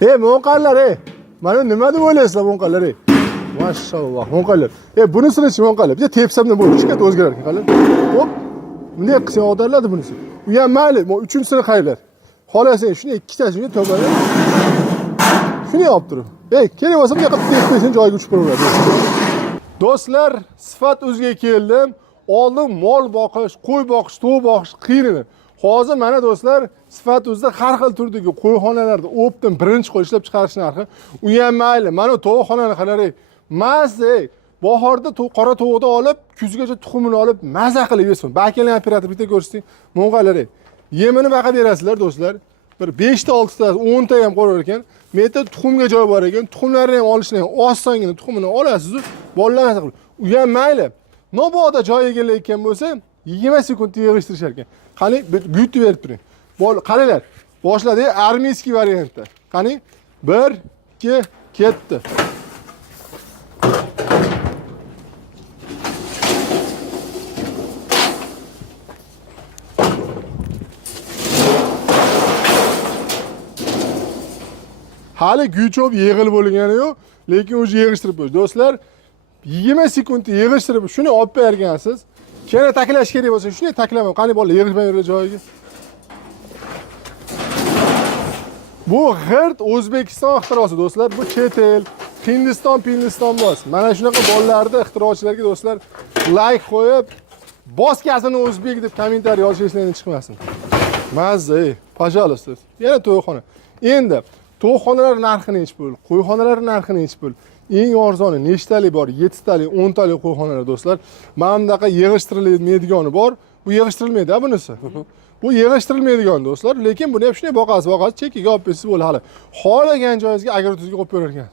Mo'nqallar, mana nima deb o'ylaysizlar mo'nqallar? Mashalloh, mo'nqallar. Bunisini-chi mo'nqallar. Bitta tepsamdan bo'lib chiqadi o'zgarar ekan, qalin. Hop. Bunday qilsang odamlardi bunisi. U ham mayli, uchinchisini qaylar. Xohlasang shuni ikkitasini to'g'ri. Shuni olib turib. Kerak bo'lsa bunday qilib tepmasini joyiga uchib qo'yaveradi. Do'stlar, sifat o'ziga keldim. Oldin mol boqish, qo'y boqish, tovuq boqish qiyin edi. Hozir mana do'stlar, sifat o'zida har xil turdagi qo'yxonalarda optim birinchi qo'y ishlab chiqarish narxi. U ham mayli. Mana tovuqxonani qarang. Mazza, bahorda qora tovuqni olib, kuzgacha tuxumini olib maza qilib yesin. Bakelin operator bitta ko'rsating. Mo'nqallar. Yemini baqa berasizlar do'stlar. Bir 5 ta 6 ta 10 ta ham qo'rar ekan. Menda tuxumga joy bor ekan. Tuxumlarni ham olishni osongina tuxumini olasiz, bolalarni qilib. U ham mayli. Noboda joy egallayotgan bo'lsa, 20 sekundda yig'ishtirishar ekan. Qani buyutib berib turing. Qaranglar. Boshladi armiyskiy variantda. Qani 1 2 ketdi. Hali güchob yig'il bo'lgani yo'q, lekin o'zi yig'ishtirib qo'ydi. Do'stlar, 20 sekundda yig'ishtirib shuni olib bergansiz. Keyin taklash kerak bo'lsa, shuni taklamam. Qani bolalar yig'ishmayverlar joyiga. Bu g'irt O'zbekiston ixtirosi do'stlar. Bu chet el, Hindiston emas. Mana shunaqa bolalarni ixtirochilarga do'stlar like qo'yib, boskasini o'zbek deb kommentariy yozishlaringiz chiqmasin. Mazza, pajalosta. Yana to'yxona. Endi to'yxonalar narxi nechi pul? Qo'yxonalar narxi nechi pul? Eng arzoni nechtalik bor? 7 talik, 10 talik qo'yxonalar do'stlar. Mana bunaqa yig'ishtirilmaydigani bor. Bu yig'ishtirilmaydi bunisi. Bu yig'ishtirilmaydigan do'stlar, lekin buni ham shunday boqasiz, chekiga olib bersiz bo'ladi hali. Xohlagan joyingizga agrotuzga qo'yib berar ekan.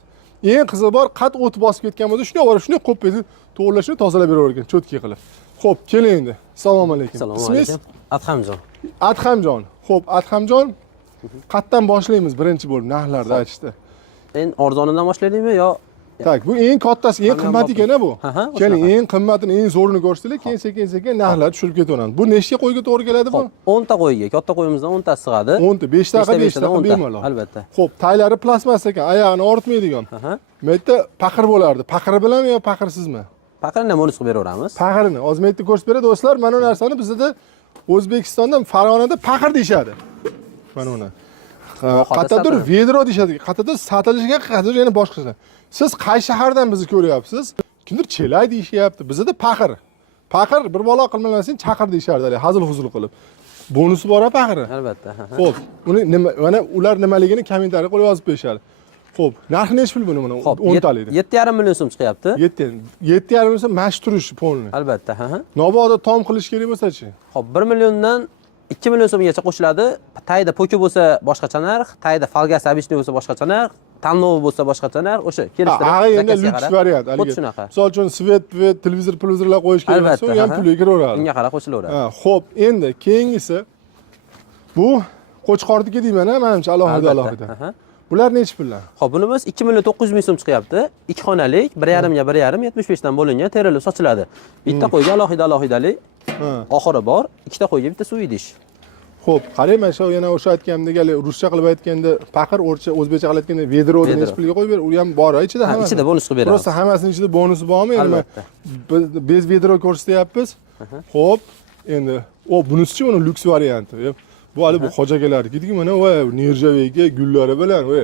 Eng qizi bor, qat o't bosib ketgan bo'lsa, shunday borib, shunday qo'yib bersiz, to'g'rilashni tozalab beraver ekan, cho'tki qilib. Xo'p, keling endi. Assalomu alaykum. Ismingiz? Adhamjon. Adhamjon. Xo'p, Adhamjon. Qatdan boshlaymiz birinchi bo'lib narxlarni aytishda. Endi arzonidan boshlaylikmi yo? Tak, bu eng kattasi, eng qimmat ekan bu. Keling, eng qimmatini, eng zo'rini ko'rsataylik, keyin sekin-sekin narxlar tushirib ketaveramiz. Bu nechta qo'yga to'g'ri keladi bu? 10 ta qo'yga, katta qo'yimizdan 10 ta sig'adi. 10 ta, 5 ta, 5 ta bemalol. Albatta. Xo'p, taylari plastmas ekan, oyog'ini og'ritmaydigan. Bu yerda paqir bo'lardi. Paqir bilanmi yo paqirsizmi? Paqirni ham o'rnatib beramiz. Paqirni, hozir men ko'rsatib beradi do'stlar. Mana bu narsani bizda O'zbekistonda, Farg'onada paqir deyshadi. Mana uni. Qattiqdir vedro deyshadi. Qattiqdir satilishiga qattiq yana boshqacha. Siz qaysi shahardan bizni ko'ryapsiz? Kimdir chelay deyishyapti. Bizda paqir. Paqir bir bola qilmasin, chaqir deyishardi, hazil-huzul qilib. Bonusi bor paqiri. Albatta. Xo'p, uni mana ular nimaligini kommentariy qilib yozib berishadi. Xo'p, narxi nechi pul buni mana 10 talikda? 7,5 million so'm chiqyapti. 7,5 million so'm mash turish polni. Albatta, Nobodo tom qilish kerak bo'lsa-chi? Xo'p, 1 milliondan 2 million so'mgacha qo'shiladi. Tayda poki bo'lsa boshqacha narx, tayda falgasi обычный bo'lsa boshqacha narx, tanlovi bo'lsa boshqacha narx, o'sha kelishtirib. Endi lyuks variant. Xuddi shunaqa. Misol uchun svet, televizorlar qo'yish kerak bo'lsa, u ham pulga kiraveradi. Unga qarab qo'shilaveradi. Xo'p, endi keyingisi bu Qo'chqorniki deyman-a, menimcha alohida. Bular nechi pullar? Xo'p, bunimiz 2 million 900 ming so'm chiqyapti. 2 xonalik, 1,5 ga 1,5 75 dan bo'lingan terilib sochiladi. Bitta qo'yga alohidalik oxiri bor, ikkita qo'yga bitta suv idish. Xo'p, qarang, mana shu yana o'sha aytganimdek, ruscha qilib aytganda paqir, o'zbekcha qilib aytganda vedrodan nechi pulga qo'yib ber, u ham bor ichida hammasi. Ichida bonus qilib beramiz. Prosta hammasining ichida bonusi bormi? Endi bez vedro ko'rsatyapmiz. Xo'p, endi bunisi-chi uni lyuks varianti. Bu hali bu xo'jakalariga mana voy nirjaveyga gullari bilan, voy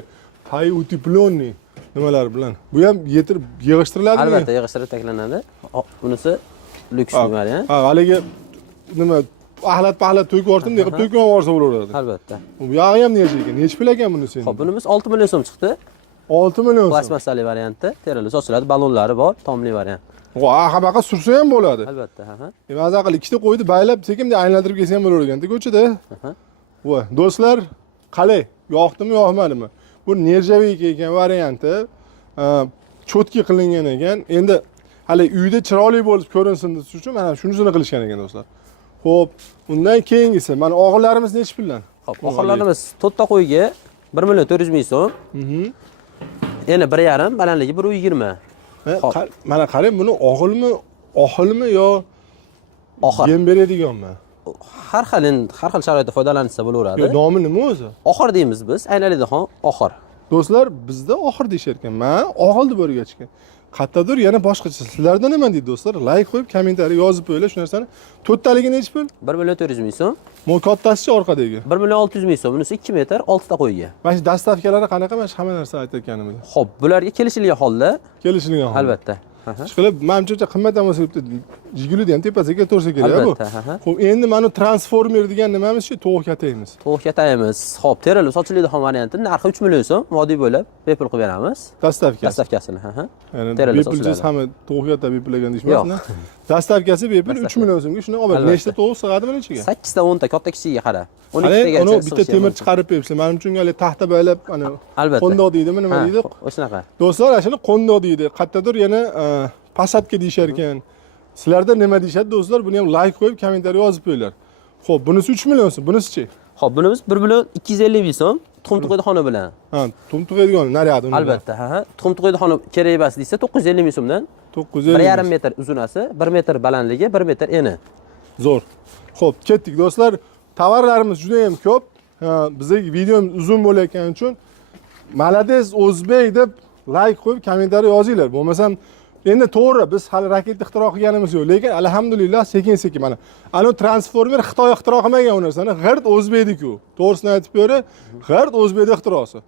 tay utiplonni nimalar bilan. Bu ham yetirib yig'ishtiriladi. Albatta, yig'ishtirib taklanadi. Bunisi lyuks variant. Haligi nima ahlat to'y ko'rdim deb to'yga borsa bo'laveradi. Albatta. Bu yog'i ham necha ekan? Nechi pul ekan bunisi? Xo'p, bunimiz 6 million so'm chiqdi. 6 million so'm. Plastmasali variantda terilib sochiladi, balonlari bor, tomli variant. Baqa sursa ham bo'ladi. Albatta, Maza qilib ikkita qo'yni baylab, sekin aylantirib kelsa ham bo'lavergan ko'chada. Voy, do'stlar, qalay, yoqdimi, yoqmadimi? Bu nerjaveyga ekan varianti, cho'tki qilingan ekan. Endi hali uyda chiroyli bo'lib ko'rinsin uchun mana shunisini qilishgan ekan do'stlar. Xo'p, undan keyingisi, mana og'illarimiz nechi puldan? Xo'p, og'illarimiz 4 ta qo'yga 1 million 400 ming so'm. Yana 1,5, balandligi 1,20. Mana qarang, buni oxilmi yo oxir yem beradiganmi? Har xil sharoitda foydalansa bo'laveradi. Nomi nima o'zi? Oxir deymiz biz, aylanadigan oxir. Do'stlar, bizda oxir deyishar ekan. Men og'ildi bo'lgach ekan. Qayerdadir yana boshqacha. Sizlarda nima deydi do'stlar? Like qo'yib, kommentariy yozib qo'yinglar shu narsani. To'rttaligi nechi pul? 1.4 million so'm. Mo kattasichi orqadagi. 1.600.000 so'm. Bunisi 2 metr 6 ta qo'yga. Mana shu dastavkalari qanaqa? Mana shu hamma narsa aytayotganimiz. Xo'p, bularga kelishilgan holda, Kelishilgan holda. albatta. Ishqilib, menimcha qimmat ham bo'lsa deb Jigulida ham tepasiga to'rsa kerak bu. Albatta, Xo'p, endi mana transformer degan nimamiz-chi? To'g'ri kataymiz. to'g'ri kataymiz. Xo'p, terilib sochiladigan xom varianti narxi 3 million so'm, moddiy bo'lib bepul qilib beramiz. Dastavkasi. Dastavkasini, Ya'ni terilib bepulsiz sochiladi. hamma to'g'ri kata bepulagan deyishmasdan. Dastavkasi bepul 3 million so'mga shuni olib, Albatta. nechta to'g'ri sig'adi buni ichiga? 8 ta 10 ta katta kichigiga qara. 12 Ana tagacha uni bitta sig'ishi temir mumkin. chiqarib beribsiz. Mening uchun hali taxta baylab ana Albatta. qo'ndoq deydimi, nima deydi? O'shanaqa. Do'stlar, ana shuni qo'ndoq deydi. Qayerdadir yana pasatka deyishar ekan. Sizlarda nima deyshadi do'stlar? Buni ham like qo'yib, kommentariy yozib qo'yinglar. Xo'p, bunisi 3 million so'm, bunisi-chi? Xo'p, bunimiz 1.250.000 so'm, tuxum tug'iydi xona bilan. Ha, tumtug'aydigan naryadi uni. Albatta, Tuxum tug'iydi xona kerak emas desa 950.000 so'mdan 950. 1.5 metr uzunasi, 1 metr balandligi, 1 metr eni. Zo'r. Xo'p, ketdik do'stlar. Tovarlarimiz juda ham ko'p. Bizning videomiz uzun bo'layotgani uchun Malades O'zbek deb like qo'yib, kommentariy yozinglar. Bo'lmasam endi to'g'ri biz hali raket ixtiro qilganimiz yo'q, lekin alhamdulillah sekin-sekin mana ana transformer Xitoy ixtiro qilmagan u narsani, g'irt o'zbekniku. To'g'risini aytib beri, g'irt o'zbekning ixtirosi.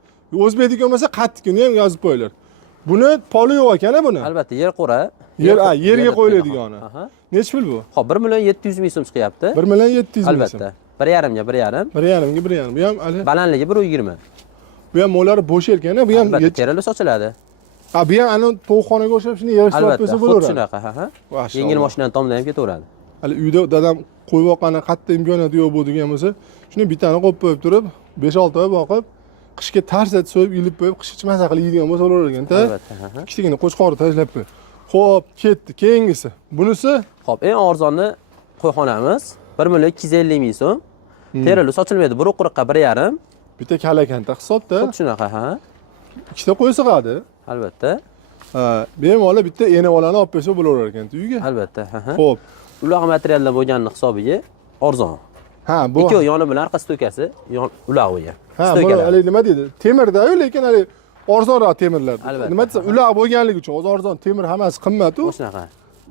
O'zbekniki bo'lmasa qattiqini ham yozib qo'yinglar. Buni poli yo'q ekan buni. Albatta, yer qura. Yerga qo'yiladigan. Nechi pul bu? Xo'p, 1.700.000 so'm chiqyapti. 1.700.000 so'm. Albatta. 1.5 ga 1.5. 1.5 ga 1.5. Bu ham hali Balandligi 1.20. bu ham mo'lari bo'sh ekan, bu ham Albatta, terilib sochiladi. Ha, bu ham ana to'yxonaga o'xshab shuni yig'ishtirib Albatta, qo'ysa xuddi bo'laveradi. shunaqa, Mashalloh. Yengil mashinani tomdan ham ketaveradi. Hali uyda dadam qo'yib olgan qatta imkoniyati yo'q bo'lgan bo'lsa, shuni bittani qo'yib qo'yib turib, 5-6 oy boqib, qishga tarsat so'yib, ilib qo'yib, qish maza qilib yeydigan bo'lsa bo'lavergan-da. Albatta, Kichigina qo'chqorni tashlab qo'y. Xo'p, ketdi. Keyingisi. Bunisi Xo'p, eng arzonni qo'yxonamiz 1.250.000 so'm. Terilib sochilmaydi. 1.40 ga 1.5. bitta kalakanta hisobda. Xuddi shunaqa, Ikkita qo'y sig'adi. Albatta. Bemalol bitta enavolani olib bersa bo'laverar ekan uyga. Albatta, Xo'p. Uloq materialdan bo'lganini hisobiga arzon. Ha, bu Ikkovi yoni bilan orqa stoykasi, uloq bo'lgan. ha, buni hali nima deydi? Temirda-yu, lekin hali arzonroq temirlar. Albatta. Nima desam, uloq bo'lganligi uchun o'zi arzon, temir hammasi qimmat-u. Shunaqa.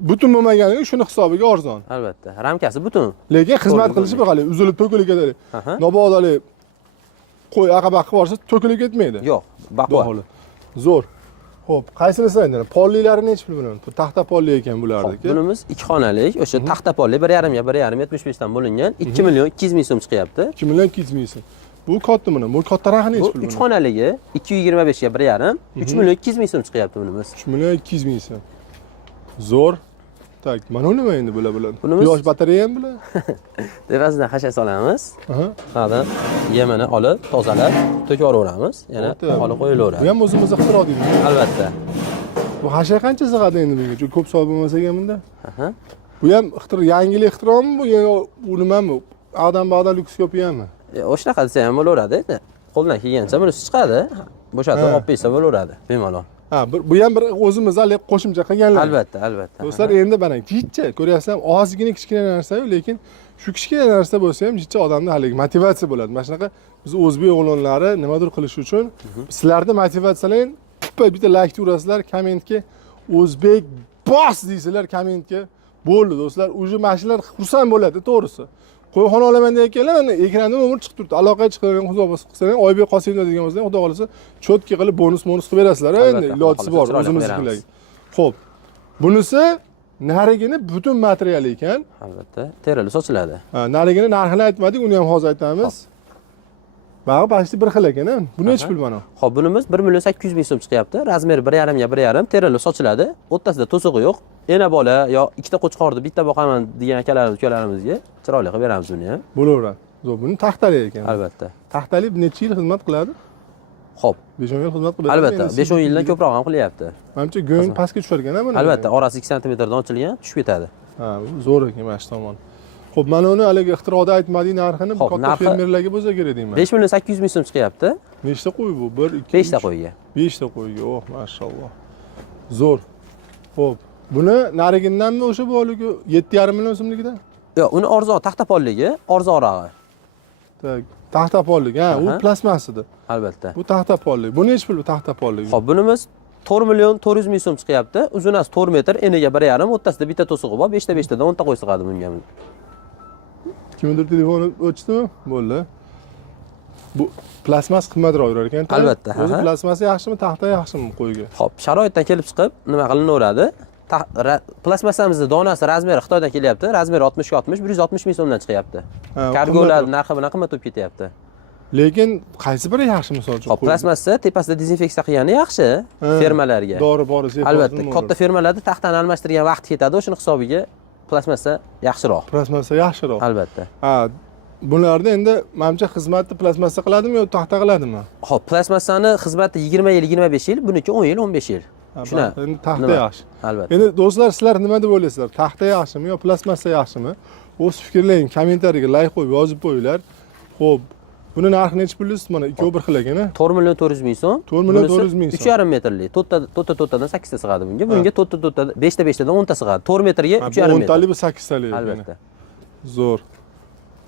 Butun bo'lmaganligi shuni hisobiga arzon. Albatta. Ramkasi butun. Lekin xizmat qilishi bir hali uzilib to'kilib ketadi. Nobodali qo'y aqaba qilib borsa to'kilib ketmaydi. Yo'q, baqva. Zo'r. Xo'p, qaysinisi endi? Pollilari nechi pul buning? Bu taxta polli ekan bulardiki. Bunimiz 2 xonalik, o'sha taxta polli 1.5 ga 1.5 75 dan bo'lingan 2.200.000 so'm chiqyapti. 2 million 200 ming so'm. Bu katta buni. Bu kattarog'i nechi Bu pul? 3 xonaligi 225 ga 1.5 3.200.000 so'm chiqyapti bunimiz. 3 million 200 ming so'm. Zo'r. Tak, mana nima endi bular? Bunimiz- Yosh batareya ham bular? Tepasidan hasha solamiz. Aha. Hada yemini olib, tozalab, to'kib yuboramiz. Yana O'rta. olib Bu qo'yilaveradi. ham o'zimiz ixtiro deymiz. Albatta. Bu hasha qancha sig'adi endi bunga? Juda ko'p so'rab bo'lmasa ham bunda. Aha. Bu ham yangilik ixtiromi bu? Yo, u nimami? Adam lyuks ko'piyami? O'shanaqa desa ham bo'laveradi endi. Qo'ldan kelgancha bunisi chiqadi. Bo'shatib olib bersa bo'laveradi, bemalol. Ha, bu ham bir o'zimiz hali qo'shimcha qilganlar. Albatta. Do'stlar, endi mana jichcha ko'ryapsizlar, ozgina kichkina narsa-yu, lekin shu kichkina narsa bo'lsa ham jichcha odamda hali motivatsiya bo'ladi. Mana shunaqa biz o'zbek o'g'lonlari nimadir qilish uchun sizlarni motivatsiyalang, bitta like urasizlar, kommentga o'zbek boss deysizlar kommentga. Bo'ldi do'stlar, uje mashinalar xursand bo'ladi, to'g'risi. Qo'yxona olaman deyotganlar, mana ekranda nomer chiqib turibdi. Aloqaga chiqadigan xudo qilsang, Oybek Qosimov degan bo'lsa, xudo qolsa, cho'tka qilib bonus qilib berasizlar. Endi ilojisi bor, o'zimiznikilar. Xo'p. Bunisi narigini butun material ekan. Albatta, terilib sochiladi. Ha, narigini narxini aytmadik, uni ham hozir aytamiz. Bag'i pasti bir xil ekan, bu nechi pul mana? Xo'p, bunimiz 1.800.000 so'm chiqyapti. Razmeri 1.5 ga 1.5, terilib sochiladi. O'rtasida to'sig'i yo'q. Ena bola yo ikkita qo'chqorni bitta boqaman degan akalarimizga chiroyli qilib beramiz buni ham. Bo'laveradi. Zo'r, buni taxtali ekan. Albatta. Taxtali necha yil xizmat qiladi? Xo'p, 5-10 yil xizmat qiladi. albatta, 5-10 yildan ko'proq ham qilyapti. Menimcha go'ng pastga tushar ekan, buni. Albatta, orasi 2 sm dan ochilgan, tushib ketadi. Ha, zo'r ekan mana shu tomon. Xo'p, mana uni haligi ixtiroda aytmading narxini bu katta fermerlarga bo'lsa kerak deyman. 5.800.000 so'm chiqyapti. Nechta qo'y bu? 1 2 5 ta qo'yga. 5 ta qo'yga. Oh, mashalloh. Zo'r. Xo'p, buni narigindanmi o'sha bu 7,5 million so'mligidan? Yo'q, uni arzon taxta polligi, arzonrog'i. Tak. taxta pollik. Ha, u Aha. plasmas edi. Albatta. Bu taxta pollik. Bu nechi pul bu taxta pollik? Xo'p, bunimiz 4 million 400 ming so'm chiqyapti. Uzunasi 4 metr, eniga 1,5, o'rtasida bitta to'sig'i bor. 5 ta 5 tadan 10 ta qo'y sig'adi bunga. Kimdir telefoni o'chdimi? Bo'ldi. Bu plasmas qimmatroq yurar ekan. Albatta, O'zi aha. plasmasi yaxshimi, taxta yaxshimi qo'yga? Xo'p, sharoitdan kelib chiqib nima qilinaveradi? Plasmasamizni donasi razmeri Xitoydan kelyapti. Razmeri 60 ga 60, 160 ming so'mdan chiqyapti. Ha, Kargolar narxi bilan qimmat bo'lib ketyapti. Lekin qaysi biri yaxshi misol uchun? Xo'p, plasmassa tepasida dezinfeksiya qilgani yaxshi fermalarga. Dori bori Albatta, katta fermalarda taxtani almashtirgan vaqt ketadi, o'shini hisobiga plasmassa yaxshiroq. plasmasa yaxshiroq. Albatta. Ha, bularda endi menimcha xizmatni plasmasa qiladimi yo taxta qiladimi? Xo'p, plasmassani xizmati 20 yil, 25 yil, buniki 10 yil, 15 yil. Shuna. Endi taxta Nima? yaxshi. Albatta. Endi do'stlar, sizlar nima deb o'ylaysizlar? Taxta yaxshimi yo plasmasa yaxshimi? O'z fikrlaringizni kommentariyaga layk qo'yib yozib qo'yinglar. Xo'p, buni narxi necha pul deysiz? Mana ikkovi bir xil ekan, 4 million 400 ming so'm. 4 million 400 ming so'm. 3,5 metrli. To'rttadan 8 ta sig'adi bunga. Bunga 5 ta 5 tadan 10 ta sig'adi. 4 metrga 3,5 metr. 10 talik bu 8 talik. Albatta. Zo'r.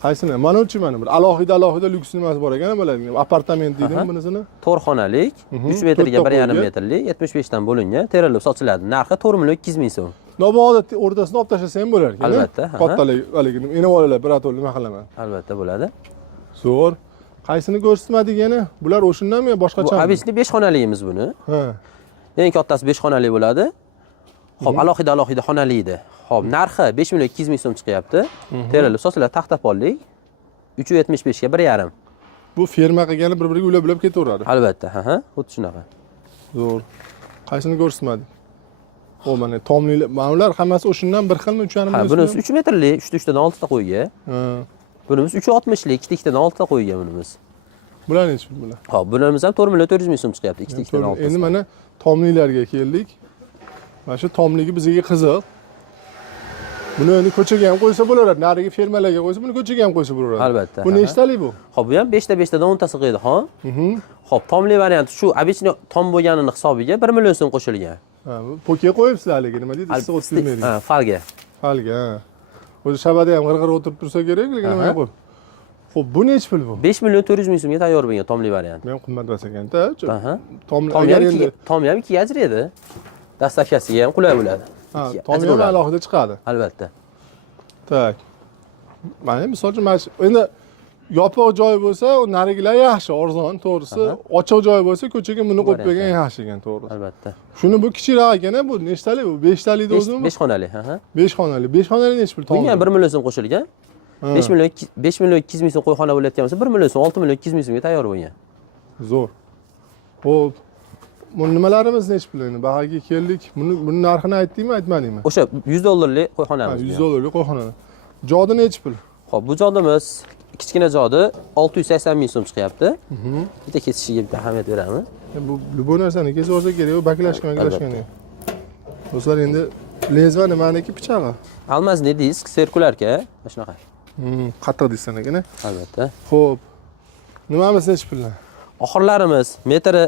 Qaysini? Mana uchi mana bir alohida lyuks nimasi bor ekan, bo'ladi. Apartament deydimi bunisini? 4 xonalik, 3 metrga 1,5 metrli, 75 dan bo'lingan, terilib sochiladi. Narxi 4 million 200 ming so'm. Noboda o'rtasini olib tashlasa ham bo'lar ekan. Albatta, aha. Kattalik, haligi enavollar bir atol nima qilaman. Albatta bo'ladi. Zo'r. Qaysini ko'rsatmadik yana? Bular o'shandanmi yo Bu boshqachami? obecni 5 xonaligimiz buni. Ha. Eng kattasi 5 xonali bo'ladi. Xo'p, alohida xonali edi. Xo'p, narxi 5 million 200 ming so'm chiqyapti. Terilib sochiladi, taxta pollik. 375 ga 1,5. Bu ferma qilgani bir-biriga ulab ketaveradi. Albatta, ha, xuddi shunaqa. Zo'r. Qaysini ko'rsatmadik? O mana tomlilar, ma'lumlar hammasi o'shundan bir xilmi, 3,5 Ha, bunisi 3 metrli, 3 tadan 6 ta qo'yga. Ha. Bunimiz 360lik, 2 tadan 6 ta qo'yga bunimiz. Bular necha pul bular? Xo'p, bunimiz ham 4 million 400 ming so'm chiqyapti, 2 tadan 6 ta. Endi mana tomlilarga keldik. Mana shu tomligi bizga qiziq. Buni endi ko'chaga ham qo'ysa bo'laveradi. Narigi fermalarga qo'ysa, buni ko'chaga ham qo'ysa bo'laveradi. Albatta, Bu ha. nechtalik bu? Xo'p, bu ham 5 ta 5 tadan 10 ta sig'adi, ha? Xo'p, tomli varianti shu obecni tom bo'lganini hisobiga 1 million so'm qo'shilgan. Ha, bu poke qo'yibsizlar haligi, nima deydi? Issiq o'tib yurmaydi. Ha, falga. Falga. O'zi shabada ham g'irg'ir o'tirib tursa kerak, lekin nima qo'yib. Xo'p, bu necha pul bu? 5 million 400 ming so'mga tayyor bo'lgan tomli variant. Men qimmatmas ekan-da. Aha. Tomli Tom agar ham endi tom ham 2 ajraydi. Dastavkasiga ham qulay bo'ladi. ha, Ikki tomli ajra ham bo'ladi. alohida chiqadi. Albatta. Tak. Mana misol uchun mana shu endi yopiq joy bo'lsa, u narigilar yaxshi, arzon, to'g'risi. Ochiq joy bo'lsa, ko'chaga buni qo'yib bergan yaxshi ekan, to'g'risi. Albatta. Shuni bu kichikroq ekan, bu nechtalik bu? 5 talikda o'zimi? 5 xonali, ha. 5 xonali. 5 xonali necha pul? Bunga ham 1 million so'm qo'shilgan. 5 million 200 ming so'm qo'yxona bo'layotgan bo'lsa, 1 million so'm 6 million 200 ming so'mga tayyor bo'lgan. Zo'r. Xo'p. Bu nimalarimiz necha pul endi? Bahoga keldik. Buni narxini aytdingmi, aytmadingmi? O'sha 100 dollarlik Ha, qo'yxonamiz. 100 dollarlik qo'yxona. Jodi necha pul? Xo'p, bu jodimiz kichkina jodi 680 ming so'm chiqyapti. Bitta kesishiga bitta ahamiyat beramiz. Bu любой narsani kesib olsa kerak, u baklashgan yo'q. Do'stlar, endi lezva nimaniki pichog'i? Almazniy disk, sirkularka, mana shunaqa. Qattiq deysan ekan. Albatta. Xo'p. Nimamiz necha puldan? Oxirlarimiz metri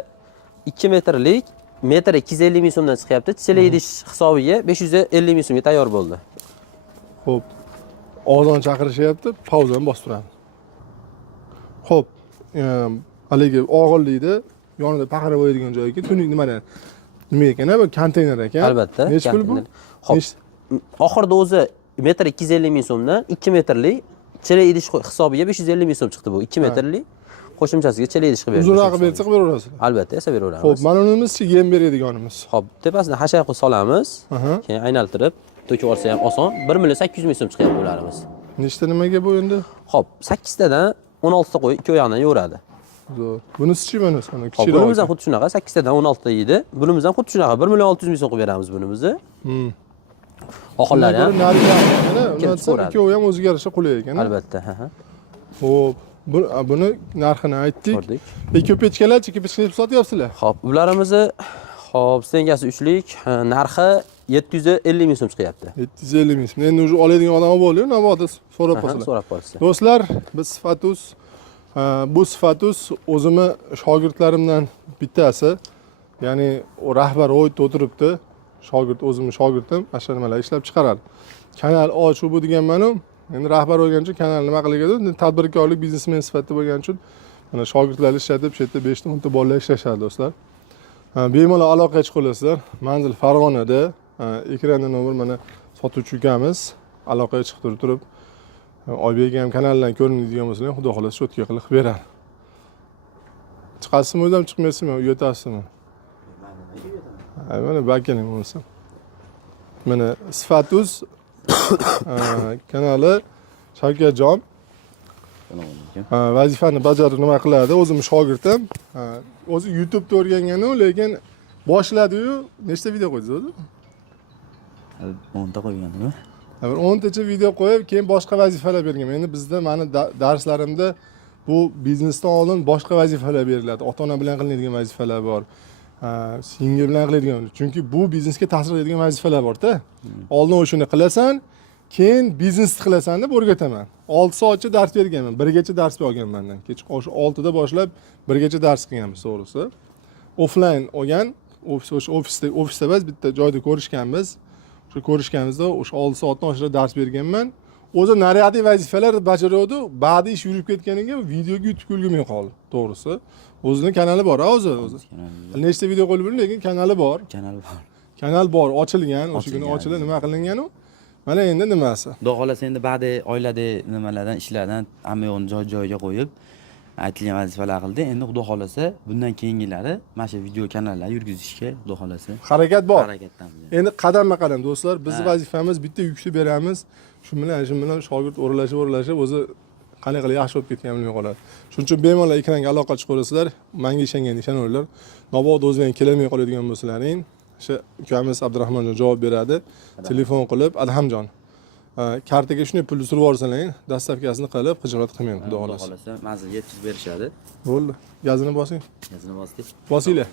2 metrlik, metri 250 ming so'mdan chiqyapti. Chilak idish hisobiga 550 ming so'mga tayyor bo'ldi. Xo'p. Ozon chaqirishyapti, pauzani bosib turamiz. Xo'p. Haligi og'irlikda yonida paqira qo'yadigan joyga tuning nimadan? Nima ekan, bu konteyner ekan. Albatta. Necha pul bu? Xo'p. Oxirida o'zi metri 250 ming so'mdan 2 metrlik chilak idish hisobiga 550 ming so'm chiqdi bu. 2 metrlik qo'shimchasiga chilak idish qilib berdik. Uzunroq qilib bersak beraverasizlar. Albatta, esa beraveramiz. Xo'p, mana bunimizchi yem beradiganimiz. Xo'p, tepasini hashar qilib solamiz. Keyin aylantirib, to'kib olsa ham oson. 1 million 800 ming so'm chiqyapti ularimiz. Nechta nimaga bu endi? Xo'p, 8 tadan 16 ta qo'y, ikki oyoqdan yo'radi. Zo'r. Bunisi-chi mana Xo'p, kichikroq. bunimiz ham xuddi shunaqa, 8 tadan 16 ta yeydi. Bunimiz ham xuddi shunaqa, 1 million 600 ming so'm qilib beramiz bunimizni. Oxirlari ham kelib chiqaveradi. Ikkovi ham o'ziga yarasha qulay ekan. Albatta, ha. Xo'p, buni narxini aytdik. Ko'rdik. Ko'pechkalarchi, ko'pechka deb sotyapsizlar? Xo'p, ularimizni xo'p, stengasi 3lik, narxi 750 ming so'm chiqyapti. 750 ming. Endi o'sha oladigan odam bo'ldi, navoda so'rab qolsalar. So'rab qolsa. Do'stlar, biz Sifatus bu Sifatus o'zimni shogirdlarimdan bittasi. Ya'ni o rahbar o'yda o'tiribdi. Shogird o'zimning shogirdim, mana shu nimalar ishlab chiqaradi. Kanal ochiq bu deganman-u, Endi rahbar bo'lgan uchun kanalni nima qilgan edi? Tadbirkorlik biznesmen sifatida bo'lgan uchun mana shogirdlar ishlatib, shu yerda 5 ta 10 ta bolalar ishlashadi do'stlar. Bemalol aloqaga chiqa olasizlar. Manzil Farg'onada. Ekranda nomer mana sotuvchi ukamiz aloqaga chiqib turib, Oybek ham kanaldan ko'rinadigan bo'lsa, xudo xolasa shotka qilib beradi. Chiqasizmi o'zim chiqmaysizmi, uyatasizmi? Mana bakaning bo'lsa. Mana Sifatuz kanali Shavkatjon vazifani bajarib nima qiladi? O'zim shogirdim. O'zi YouTube'da o'rgangan-u, lekin boshladi-yu, nechta video qo'ydingiz o'zi? 10 ta qo'ygandim. Bir 10 tacha video qo'yib, keyin boshqa vazifalar berganman. Endi bizda meni darslarimda bu biznesdan oldin boshqa vazifalar beriladi. Ota-ona bilan qilinadigan vazifalar bor. Singil bilan qiladigan. Chunki bu biznesga ta'sir qiladigan vazifalar bor-da. Oldin o'shuni qilasan, keyin biznesni qilasan deb o'rgataman. 6 soatcha dars berganman. 1gacha dars olganman mendan. Kech 6 da boshlab 1gacha dars qilganmiz, to'g'risi. Offline olgan, ofisda biz bitta joyda ko'rishganmiz. Shu ko'rishganimizda o'sha 6 soatdan oshira dars berganman. O'zi nariadiy vazifalar bajaruvdi. Ba'di ish yurib ketganiga videoga yutib ulgurmay qoldi, to'g'risi. O'zining kanali bor, o'zi. Nechta video qo'yib bo'ldi, lekin kanali bor. Kanal bor, ochilgan, o'sha kuni ochilib nima qilingan u? Mana endi nimasi? Xudo xolasa endi ba'di oilada nimalardan, ishlardan hamma yo'qni joy-joyiga qo'yib aytilgan vazifalar qildi. Endi xudo xolasa bundan keyingilari mana shu video kanallar yurgizishga xudo xolasa harakat bor. Harakatdamiz. Endi qadamma-qadam do'stlar, bizning vazifamiz bitta yukni beramiz. Shu bilan shogird o'ralashib o'zi qanday qilib yaxshi bo'lib ketganini bilmay qoladi. Shuning uchun bemalol ekranga aloqa chiqaverasizlar. Menga ishongan ishoninglar. Nobod o'zlaring kelmay qoladigan bo'lsalaring, o'sha ukamiz Abdurahmonjon javob beradi. Telefon qilib, Adhamjon kartaga shunday pulni surib yuborsalang, dastavkasini qilib, xijolat qilmang, xudo xolasa. Xudo xolasa manzilga yetkazib berishadi. Bo'ldi. Gazini bosing. Gazini bosdik. Bosinglar.